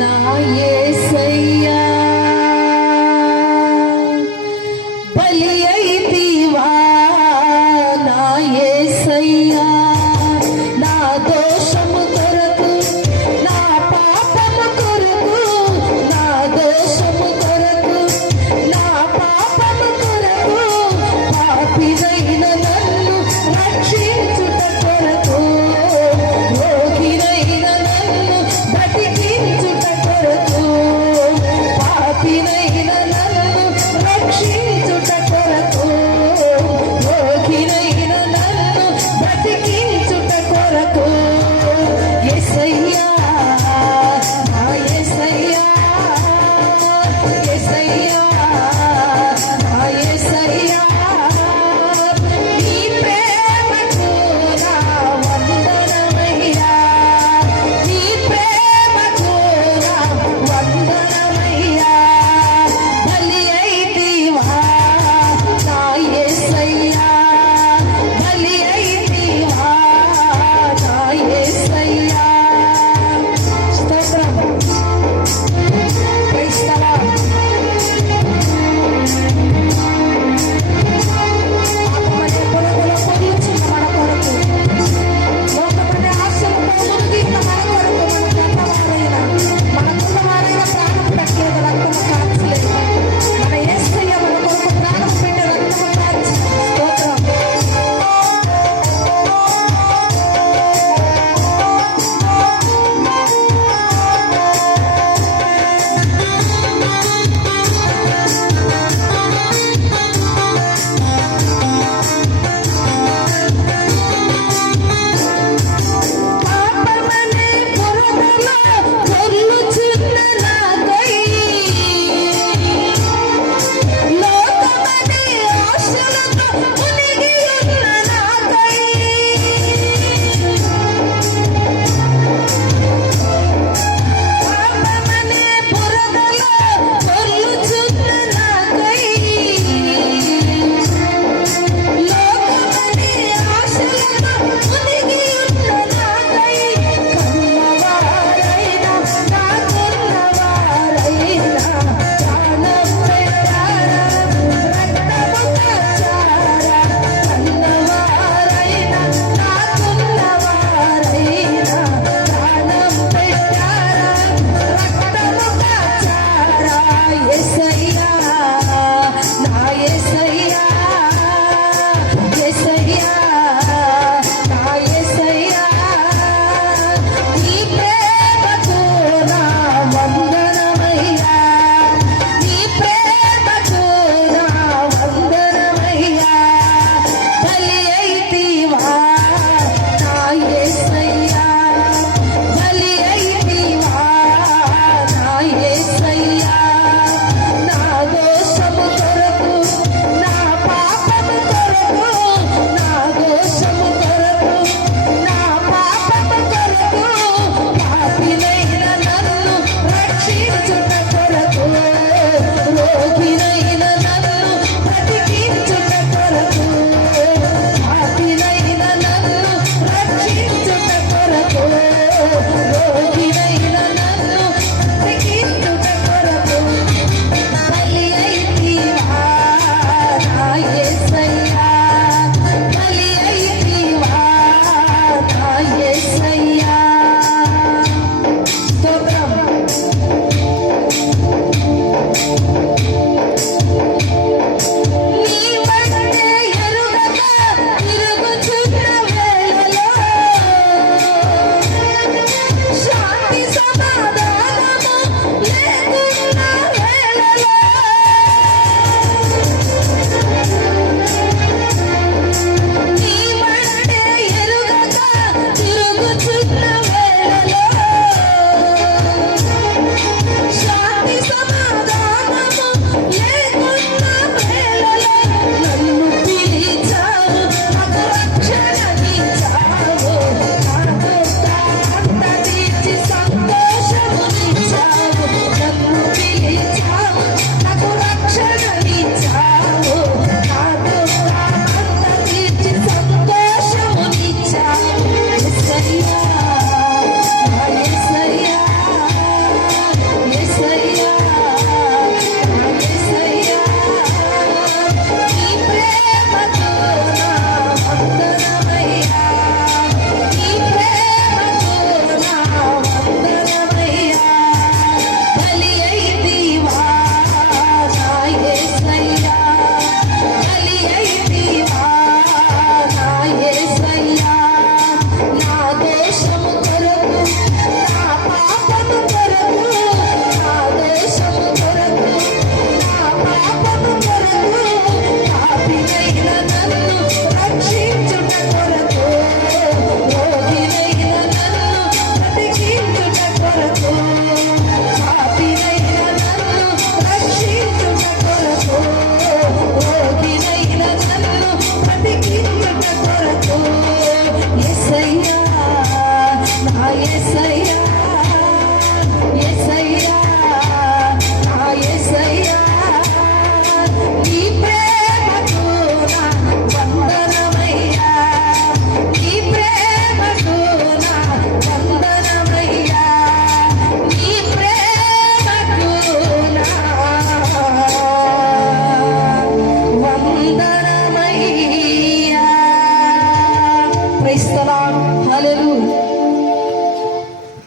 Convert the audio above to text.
నా యేసయ్యా. Thank you.